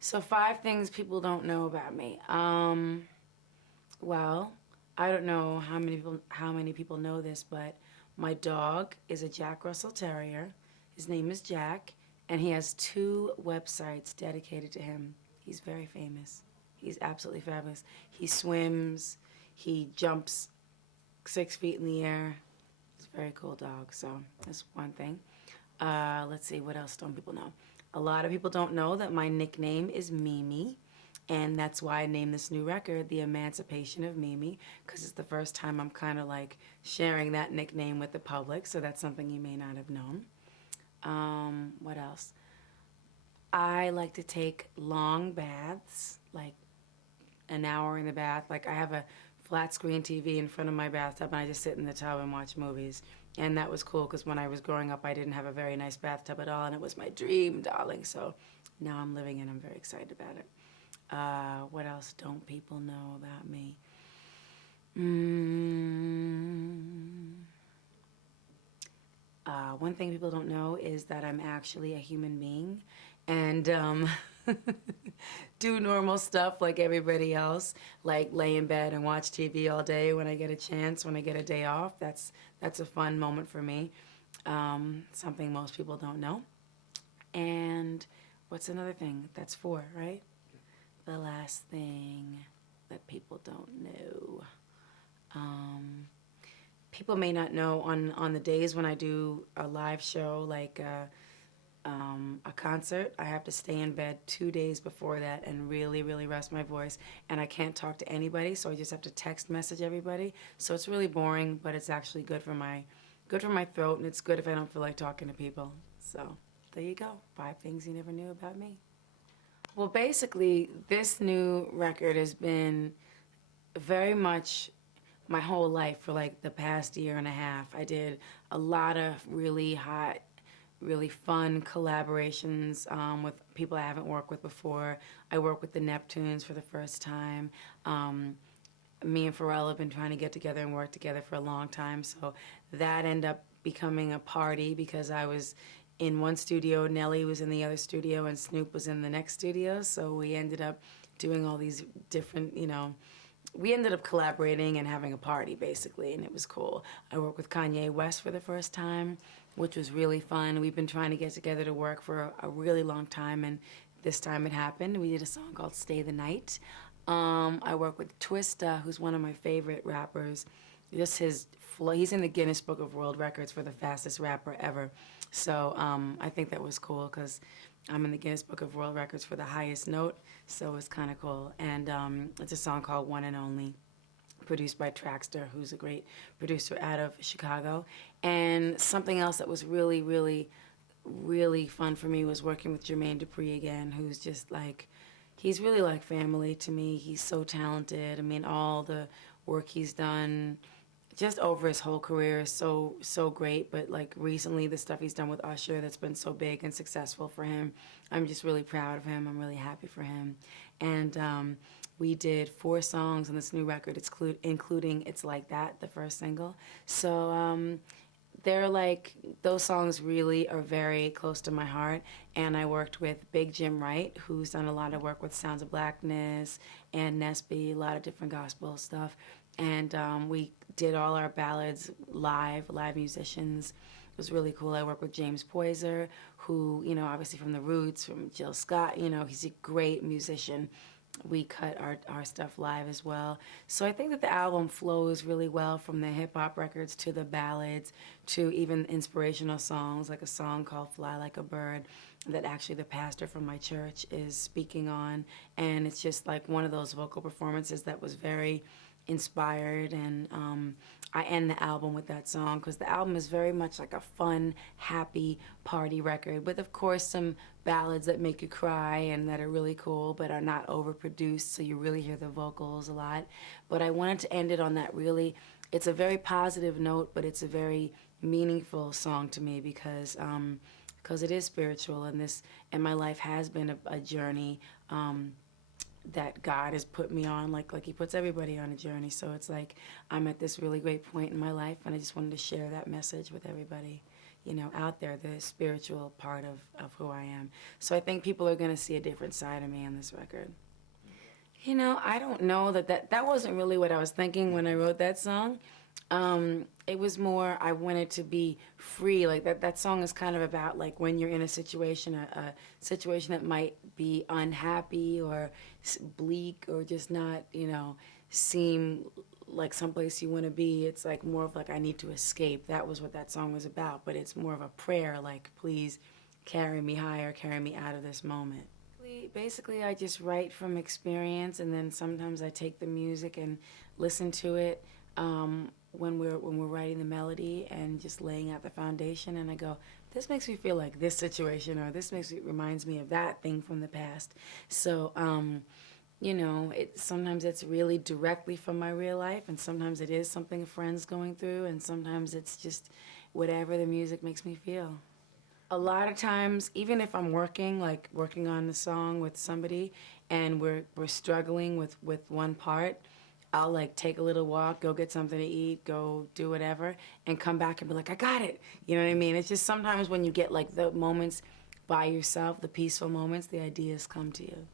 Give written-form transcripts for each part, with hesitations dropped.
So 5 things people don't know about me. Well, I don't know how many people know this, but my dog is a Jack Russell Terrier. His name is Jack, and he has 2 websites dedicated to him. He's very famous. He's absolutely fabulous. He swims. He jumps 6 feet in the air. It's a very cool dog. So that's one thing. Let's see, what else don't people know? A lot of people don't know that my nickname is Mimi, and that's why I named this new record The Emancipation of Mimi, because it's the first time I'm kind of like sharing that nickname with the public, so that's something you may not have known. What else? I like to take long baths, like an hour in the bath. Like I have a flat screen TV in front of my bathtub and I just sit in the tub and watch movies. And that was cool because when I was growing up I didn't have a very nice bathtub at all, and it was my dream, darling. So now I'm living it. I'm very excited about it. What else don't people know about me? One thing people don't know is that I'm actually a human being and do normal stuff like everybody else, like lay in bed and watch TV all day when I get a chance, when I get a day off. That's a fun moment for me, something most people don't know. And what's another thing? That's 4, right? The last thing that people don't know. People may not know on the days when I do a live show, like a concert, I have to stay in bed 2 days before that and really, really rest my voice. And I can't talk to anybody, so I just have to text message everybody. So it's really boring, but it's actually good for my throat, and it's good if I don't feel like talking to people. So there you go. 5 things you never knew about me. Well, basically, this new record has been very much my whole life for like the past year and a half. I did a lot of really hot, really fun collaborations with people I haven't worked with before. I worked with the Neptunes for the first time. Me and Pharrell have been trying to get together and work together for a long time, so that ended up becoming a party because I was in one studio, Nelly was in the other studio, and Snoop was in the next studio, so we ended up doing all these different, we ended up collaborating and having a party, basically, and it was cool. I worked with Kanye West for the first time, which was really fun. We've been trying to get together to work for a really long time, and this time it happened. We did a song called Stay the Night. I worked with Twista, who's one of my favorite rappers. Just his flow, he's in the Guinness Book of World Records for the fastest rapper ever. So I think that was cool because I'm in the Guinness Book of World Records for the highest note, so it's kind of cool. And it's a song called One and Only, produced by Traxter, who's a great producer out of Chicago. And something else that was really, really, really fun for me was working with Jermaine Dupri again, who's just like, he's really like family to me. He's so talented. I mean, all the work he's done just over his whole career is so great, but like recently the stuff he's done with Usher that's been so big and successful for him, I'm just really proud of him. I'm really happy for him. And we did 4 songs on this new record, including It's Like That, the first single. So they're like, those songs really are very close to my heart. And I worked with Big Jim Wright, who's done a lot of work with Sounds of Blackness and Nesby, a lot of different gospel stuff. And we did all our ballads live musicians. It was really cool. I worked with James Poyser, who, obviously from The Roots, from Jill Scott, he's a great musician. We cut our stuff live as well. So I think that the album flows really well from the hip-hop records to the ballads to even inspirational songs, like a song called Fly Like a Bird that actually the pastor from my church is speaking on. And it's just like one of those vocal performances that was very inspired, and I end the album with that song because the album is very much like a fun, happy party record with, of course, some ballads that make you cry and that are really cool but are not overproduced, so you really hear the vocals a lot. But I wanted to end it on that really, it's a very positive note, but it's a very meaningful song to me because it is spiritual, and my life has been a journey that God has put me on, like he puts everybody on a journey. So it's like I'm at this really great point in my life, and I just wanted to share that message with everybody. out there, the spiritual part of who I am. So I think people are going to see a different side of me on this record. I don't know that wasn't really what I was thinking when I wrote that song. It was more, I wanted to be free. Like that song is kind of about like when you're in a situation that might be unhappy or bleak or just not, seem like someplace you want to be. It's like more of like I need to escape. That was what that song was about. But it's more of a prayer, like please carry me higher, carry me out of this moment. Basically, I just write from experience, and then sometimes I take the music and listen to it when we're writing the melody and just laying out the foundation. And I go, this makes me feel like this situation, or this reminds me of that thing from the past. So, sometimes it's really directly from my real life, and sometimes it is something a friend's going through, and sometimes it's just whatever the music makes me feel. A lot of times, even if I'm working on the song with somebody and we're struggling with one part, I'll like take a little walk, go get something to eat, go do whatever, and come back and be like, I got it. You know what I mean? It's just sometimes when you get like the moments by yourself, the peaceful moments, the ideas come to you.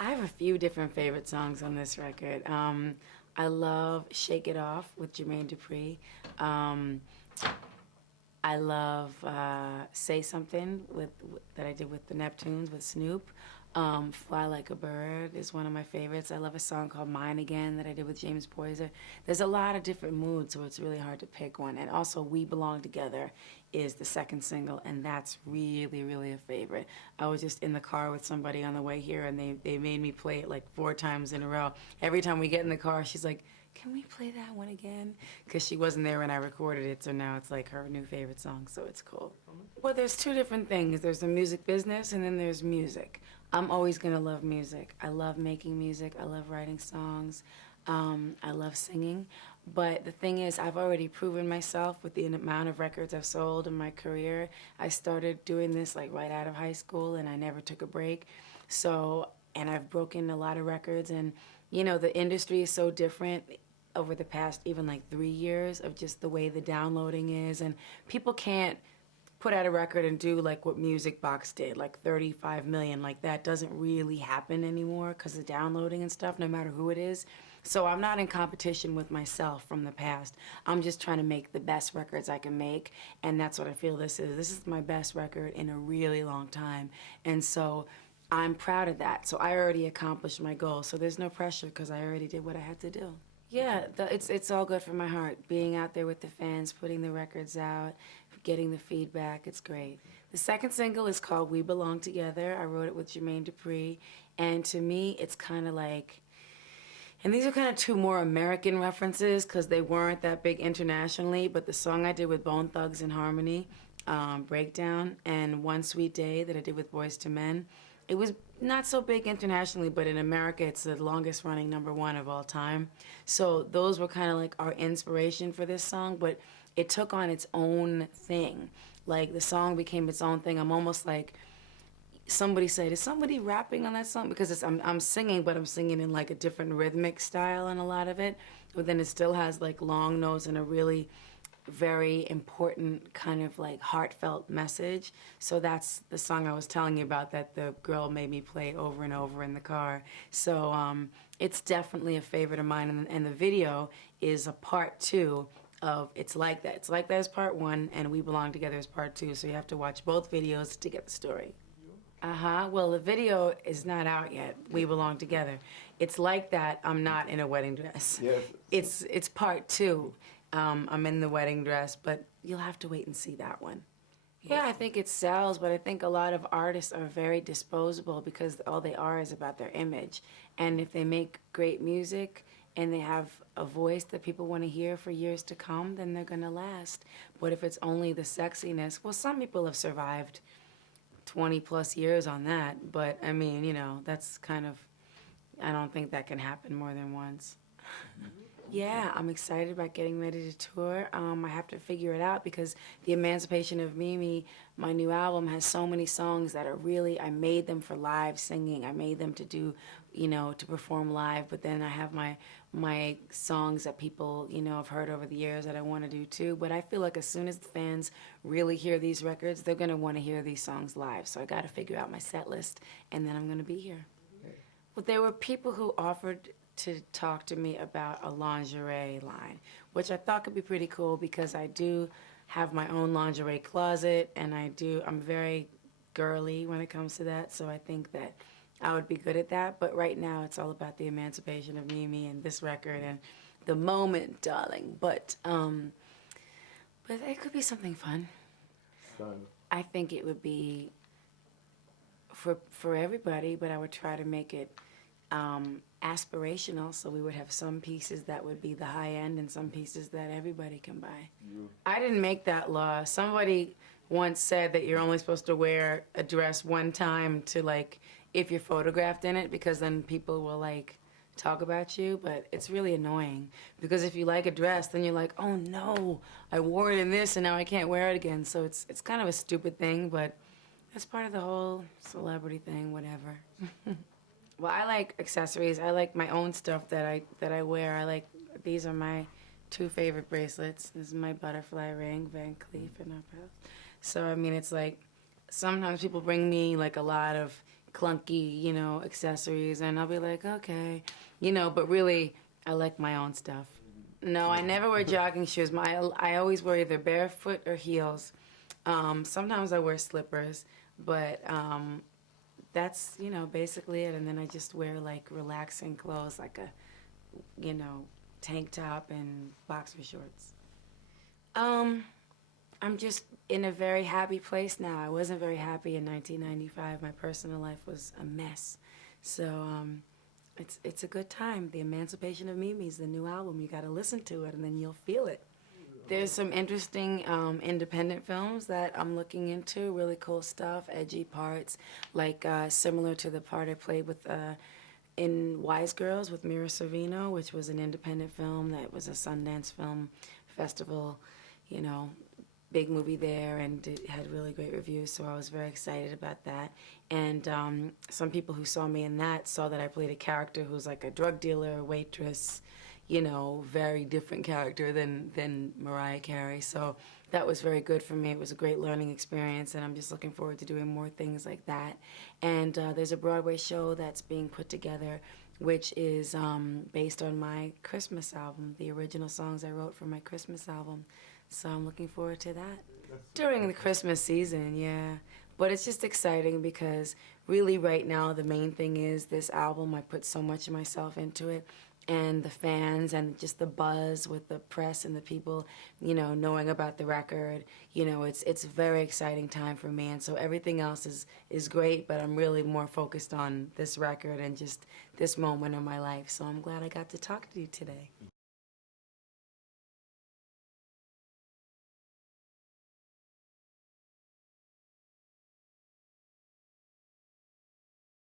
I have a few different favorite songs on this record. I love Shake It Off with Jermaine Dupri. I love Say Something that I did with the Neptunes with Snoop. Fly Like a Bird is one of my favorites. I love a song called Mine Again that I did with James Poyser. There's a lot of different moods, so it's really hard to pick one. And also We Belong Together is the second single, and that's really, really a favorite. I was just in the car with somebody on the way here, and they made me play it like 4 times in a row. Every time we get in the car, she's like, can we play that one again? Because she wasn't there when I recorded it, so now it's like her new favorite song, so it's cool. Well, there's 2 different things. There's the music business, and then there's music. I'm always going to love music. I love making music. I love writing songs. I love singing. But the thing is, I've already proven myself with the amount of records I've sold in my career. I started doing this like right out of high school, and I never took a break. So, and I've broken a lot of records, and the industry is so different over the past even like 3 years of just the way the downloading is, and people can't put out a record and do like what Music Box did, like 35 million. Like that doesn't really happen anymore because of downloading and stuff, no matter who it is. So I'm not in competition with myself from the past. I'm just trying to make the best records I can make, and that's what I feel this is. This is my best record in a really long time, and so I'm proud of that. So I already accomplished my goal, so there's no pressure because I already did what I had to do. Yeah, it's all good for my heart. Being out there with the fans, putting the records out, getting the feedback, it's great. The second single is called We Belong Together. I wrote it with Jermaine Dupri, and to me, it's kind of like, and these are kind of 2 more American references because they weren't that big internationally, but the song I did with Bone Thugs and Harmony, Breakdown, and One Sweet Day that I did with Boyz II Men, it was not so big internationally, but in America, it's the longest running #1 of all time. So those were kind of like our inspiration for this song, but it took on its own thing. Like the song became its own thing. I'm almost like, somebody said, is somebody rapping on that song? Because I'm singing, but I'm singing in like a different rhythmic style in a lot of it. But then it still has like long notes and a really very important kind of like heartfelt message. So that's the song I was telling you about that the girl made me play over and over in the car. So it's definitely a favorite of mine, and the video is a part 2 of It's Like That. It's Like That is part 1, and We Belong Together is part 2, so you have to watch both videos to get the story. Well, the video is not out yet. We Belong Together. It's Like That, I'm not in a wedding dress. Yes. It's part 2. I'm in the wedding dress, but you'll have to wait and see that one. Yeah, I think it sells, but I think a lot of artists are very disposable because all they are is about their image. And if they make great music and they have a voice that people want to hear for years to come, then they're going to last. But if it's only the sexiness, well, some people have survived 20 plus years on that, but I mean, that's kind of, I don't think that can happen more than once. Yeah, I'm excited about getting ready to tour. I have to figure it out because the Emancipation of Mimi, my new album, has so many songs that are really, I made them for live singing. I made them to do, to perform live, but then I have my songs that people, have heard over the years that I want to do too. But I feel like as soon as the fans really hear these records, they're going to want to hear these songs live. So I got to figure out my set list, and then I'm going to be here. Well, there were people who offered to talk to me about a lingerie line, which I thought could be pretty cool because I do have my own lingerie closet, and I'm very girly when it comes to that, so I think that I would be good at that. But right now it's all about the Emancipation of Mimi and this record and the moment, darling. But it could be something fun. Fun. I think it would be for everybody, but I would try to make it aspirational, so we would have some pieces that would be the high end and some pieces that everybody can buy. I didn't make that law. Somebody once said that you're only supposed to wear a dress one time to, like, if you're photographed in it, because then people will, like, talk about you. But it's really annoying because if you like a dress, then you're like, oh no, I wore it in this and now I can't wear it again. So it's kind of a stupid thing, but that's part of the whole celebrity thing, whatever. Well, I like accessories. I like my own stuff that I wear. These are my two favorite bracelets. This is my butterfly ring, Van Cleef and Arpels. So, I mean, it's like sometimes people bring me like a lot of clunky, accessories, and I'll be like, okay, but really, I like my own stuff. No, I never wear jogging shoes. I always wear either barefoot or heels. Sometimes I wear slippers, but that's, basically it. And then I just wear like relaxing clothes, like a, tank top and boxer shorts. I'm just in a very happy place now. I wasn't very happy in 1995. My personal life was a mess. So it's a good time. The Emancipation of Mimi is the new album. You got to listen to it, and then you'll feel it. There's some interesting independent films that I'm looking into, really cool stuff, edgy parts, like similar to the part I played with in Wise Girls with Mira Sorvino, which was an independent film that was a Sundance Film Festival, big movie there, and it had really great reviews, so I was very excited about that. And some people who saw me in that saw that I played a character who's like a drug dealer, waitress, very different character than Mariah Carey. So that was very good for me. It was a great learning experience, and I'm just looking forward to doing more things like that. And there's a Broadway show that's being put together, which is based on my Christmas album, the original songs I wrote for my Christmas album. So I'm looking forward to that. During the Christmas season, yeah. But it's just exciting because really right now the main thing is this album. I put so much of myself into it, and the fans and just the buzz with the press and the people, knowing about the record. It's a very exciting time for me, and so everything else is great, but I'm really more focused on this record and just this moment of my life. So I'm glad I got to talk to you today.